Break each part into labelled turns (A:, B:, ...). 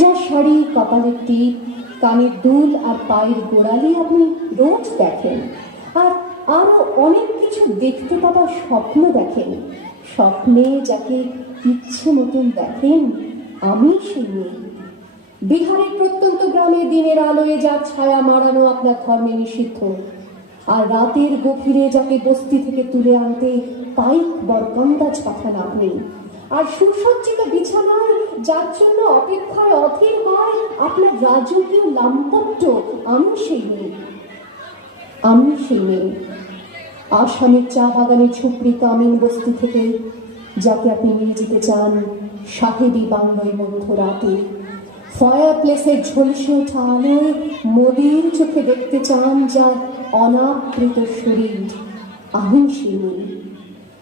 A: যা শাড়ি কপালের টিপ, কানের দুল আর পায়ের গোড়ালি আপনি রোজ দেখেন। আর আরও অনেক কিছু দেখতে পাবার স্বপ্ন দেখেন। স্বপ্নে যাকে ইচ্ছে মতন দেখেন, আমি সেই মেয়ে। বিহারের প্রত্যন্ত গ্রামে দিনের আলোয় যা ছায়া মারানো আপনার ধর্মে নিষিদ্ধ। আর রাতের গভীরে যাকে বস্তি থেকে তুলে আনতে পাইক বরকন্দাজ পাঠান আপনি। আর সুসজ্জিত বিছানায় যার জন্য অপেক্ষায় অধীর হয় আপনার রাজকীয় লাম্পট্য আমি সেই মেয়ে। আমি সেই মেয়ে। আসামের চা বাগানে ঝুপড়ি কামিন বস্তি থেকে যাকে আপনি নিয়ে যেতে চান সাহেবী বাংলায় মধ্য রাতে ফায়ার প্লেসের ঝলসে ওঠা আলোয় মোদির চোখে দেখতে চান যার অনাকৃত শরীর। আমি সেই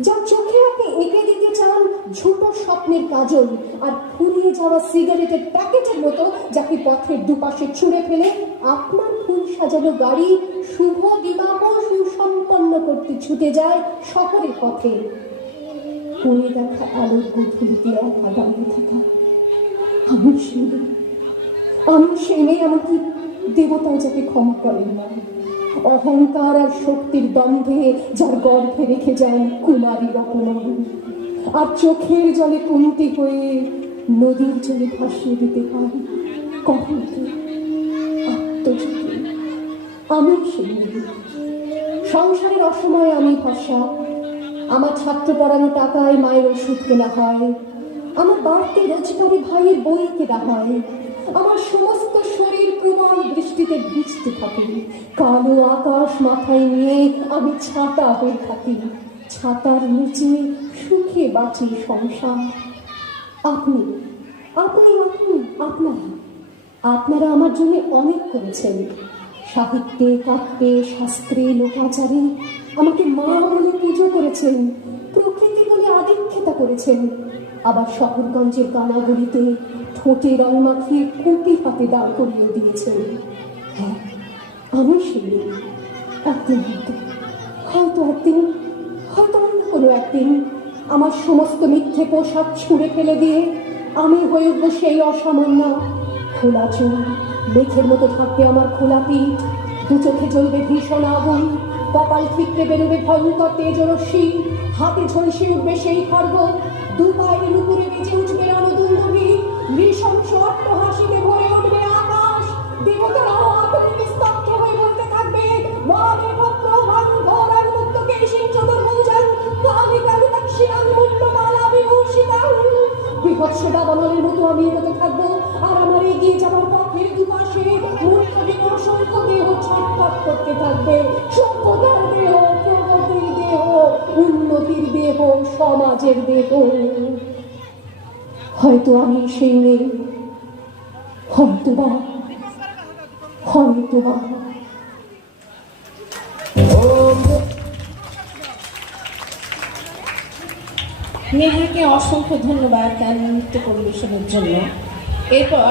A: যার চোখে আপনি এঁকে দিতে চান ছোট স্বপ্নের কাজল আর ফুরিয়ে যাওয়া সিগারেটের প্যাকেটের মতো যাকে পথের দুপাশে ছুঁড়ে ফেলে আপনার ফুল সাজানো গাড়ি শুভ দিবাম সুসম্পন্ন করতে ছুটে যায় শহরের পথে কোণে দেখা আলোর গধূলিতে একা দাঁড়িয়ে থাকা আমি সেই। আমি সেই মেয়ে, এমনকি দেবতাও যাকে ক্ষমা করেন না অহংকার আর শক্তির দ্বন্দ্বে যার গর্ভে রেখে যান কুমারীর অপমান। আর চোখের জলে কুন্তি হয়ে নদীর জলে ভাসিয়ে দিতে হয় কখনকে আমি সেই সংসারের অসময়ে আমি ভরসা আমার ছাত্র পড়ানো টাকায় মায়ের ওষুধ কেনা হয়। আমার বাড়তি রোজগারে ভাইয়ের বই কেনা হয়। আমার সমস্ত শরীর প্রবল বৃষ্টিতে ভিজতে থাকে। কালো আকাশ মাথায় নিয়ে আমি ছাতা হয়ে থাকি। ছাতার নিচে সুখে বাঁচি সংসার। আপনি আপনি আপনি, আপনারা আপনারা আমার জন্য অনেক করেছেন। সাহিত্যে, কাব্যে, শাস্ত্রে, লোকাচারে আমাকে মা বলে পুজো করেছেন, প্রকৃতি বলে আদিক্ষেতা করেছেন। আবার শহরগঞ্জের কানাগুলিতে ঠোঁটে রং মাখিয়ে কুপি হাতে দাঁড় করিয়ে দিয়েছেন। হ্যাঁ আমি সেই মেয়ে। একদিন হয়তো হয়তো একদিন, হয়তো অন্য কোনো একদিন আমার সমস্ত মিথ্যে পোশাক ছুঁড়ে ফেলে দিয়ে আমি হয়ে উঠবো সেই অসামান্য খোলা চুল, মেঘের মতো থাকবে আমার খোলা পিঠ, দু চোখে জ্বলবে ভীষণ আগুন, কপাল ঠিকরে বেরোবে ভয়ঙ্কর তেজ রশ্মি হাতে ঝলসে উঠবে সেই খর্গ, দু পায়ের নুপুরে বেঁচে উঠবে রণদুন্দবী নৃশংস অট্টহাসিতে ভরে আমি এগোতে থাকব। আর আমার এগিয়ে যাওয়ার পথের দুপাশে মূর্খ দেহ অসংখ্য দেহ ছটফট করতে থাকবে। সভ্যতার দেহ, প্রগতির দেহ, উন্নতির দেহ, সমাজের দেহ। হয়তো আমি সেই মেয়ে হয়তো বা হয়তো বা
B: নেহাকে অসংখ্য ধন্যবাদ তার নৃত্য পরিবেশনের জন্য। এরপর